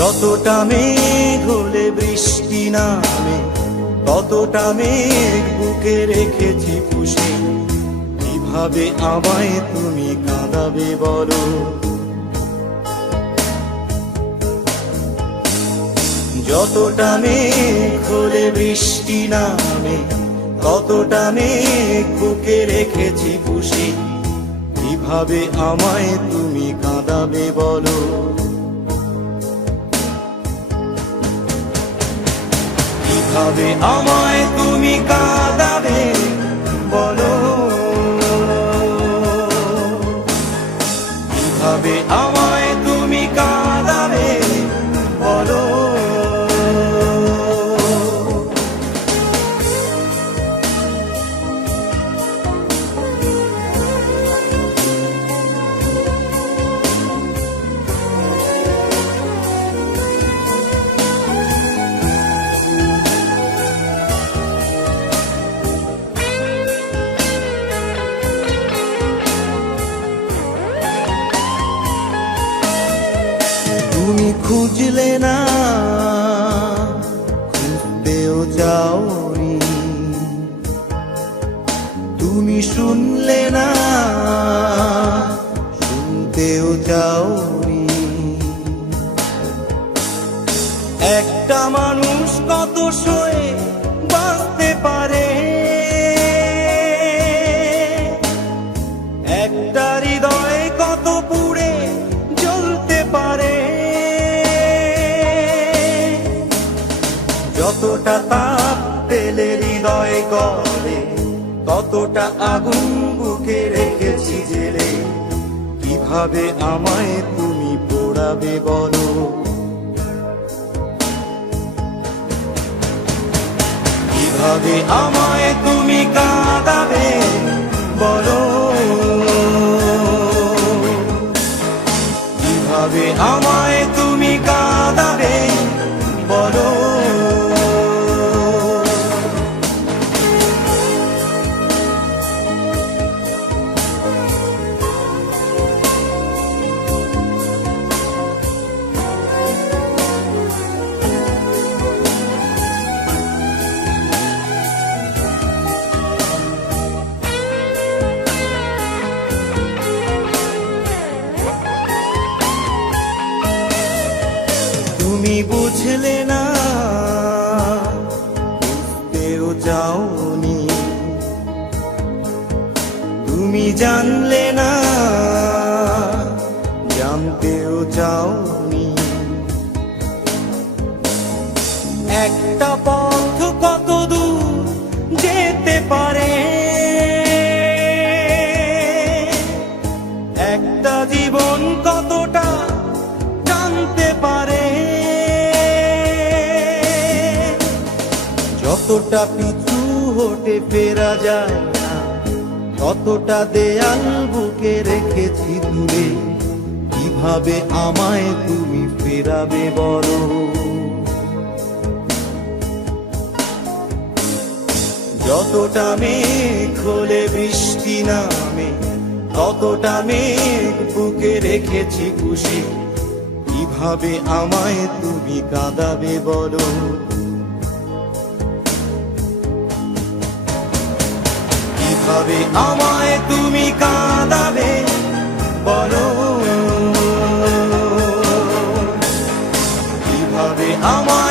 যতটা মেঘ হলে বৃষ্টি নামে, ততটা মেঘ বুকে রেখেছি পুষে। কীভাবে আমায় তুমি কাঁদাবে বলো? যতটা মেঘ হলে বৃষ্টি নামে, ততটা মেঘ বুকে রেখেছি পুষে। কীভাবে আমায় তুমি কাঁদাবে বলো? কীভাবে আমায় তুমি কাঁদাবে খুঁজলে না, খুঁজতেও যাওনি। তুমি শুনলে না, শুনতেও যাওনি। একটা মানুষ কত সয়ে বাঁচতে পারে? যতটা তাপ পেলে হৃদয় গলে ততটা আগুন বুকে রেখেছি জেলে। কীভাবে আমায় তুমি পোড়াবে বলো? কীভাবে আমায় তুমি কাঁদাবে তুমি বুঝলে না। বুঝতেও যাওনি তুমি জানলে না। জানতেও যাওনি একটা পথ কত দূর যেতে পারে? যতটা পিছু হটে ফেরা যায় না ততটা দেয়াল বুকে রেখেছি দূরে কীভাবে আমায় তুমি ফেরাবে বড় যতটা মেঘ হলে বৃষ্টি নামে, ততটা মেঘ বুকে রেখেছি খুশি, কীভাবে আমায় তুমি কাঁদাবে বলো? সবে আমায় তুমি কাঁদাবে বলো। কীভাবে আমায়